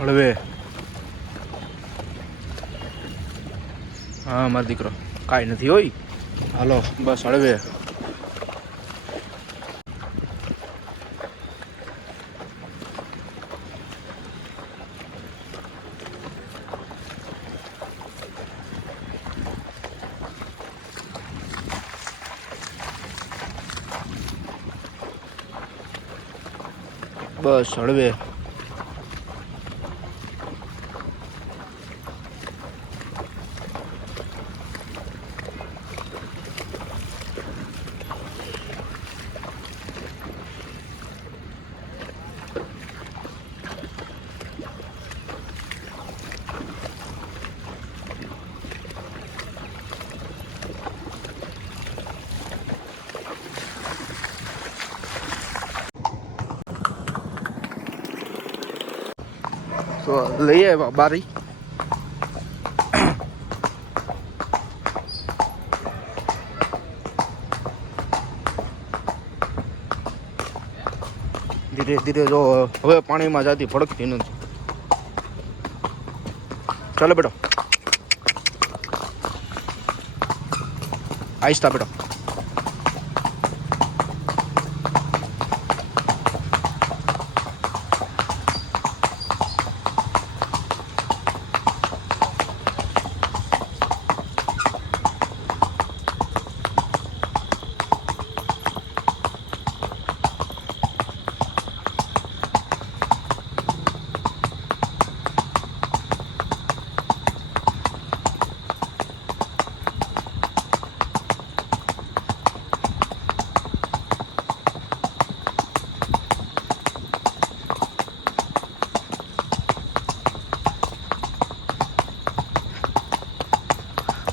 હળવે હા મારો દીકરો. કાંઈ નથી હોય. હાલો બસ હળવે બસ હળવે તો લઈ આવ્યા બારી ધીરે ધીરે જો હવે પાણીમાં જાતી ભડકતી નથી ચાલો બેટો. આહિસ્તા બેટો.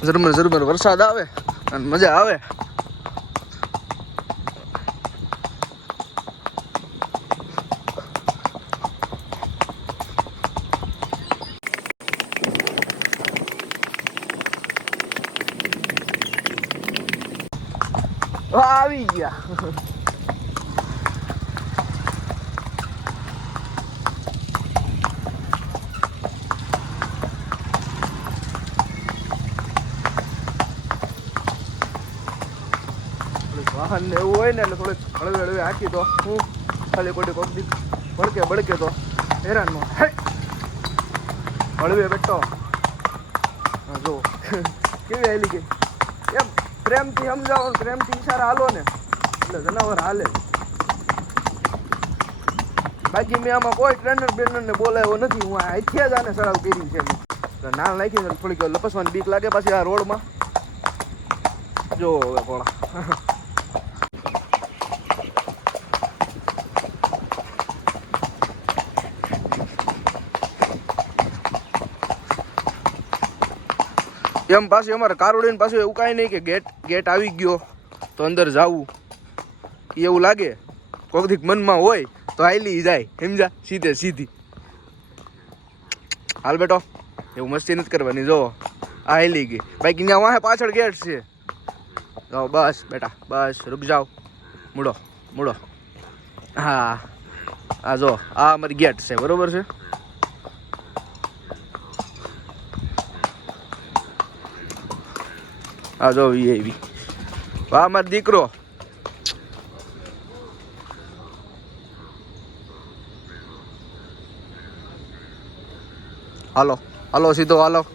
ઝરમર ઝરમર વરસાદ આવે અને મજા આવે. આવી ગયા. વાહન ને એવું હોય ને એટલે થોડીક હળવે હળવે હાકી તો હું ખાલી ખોટી પબ્લિક ભડકે બળકે તો હેરાન નો હળવે બેઠો જો કેવી હાલી ગઈ. એમ પ્રેમથી સમજાવો પ્રેમથી ઈશારા હાલો ને. એટલે જનાવર હાલે. બાકી મેં આમાં કોઈ ટ્રેનર બેનર ને બોલાવ્યો નથી. હું આખી જ આને સળાવ કરી છે નાળ નાખી થોડીક લપસવાની બીક લાગે પાછી આ રોડમાં. જો હવે પોળા એમ પાછું અમારે કારોડીને પાછું એવું કાંઈ નહીં કે ગેટ ગેટ આવી ગયો તો અંદર જાવું. એવું લાગે. કોકથી મનમાં હોય તો હાલી જાય. સમજા સીધે સીધી. હાલ બેટો, એવું મસ્તી નથી કરવાની જો આ હાલી ગઈ. બાકી ત્યાં વાહે પાછળ ગેટ છે. જાઓ, બસ બેટા, બસ, રૂક જાઓ. મૂડો મૂડો હા, આ જો, આ અમારી ગેટ છે, બરોબર છે? આ જો એવી વાહ મારો દીકરો. હાલો હાલો સીધો હાલો.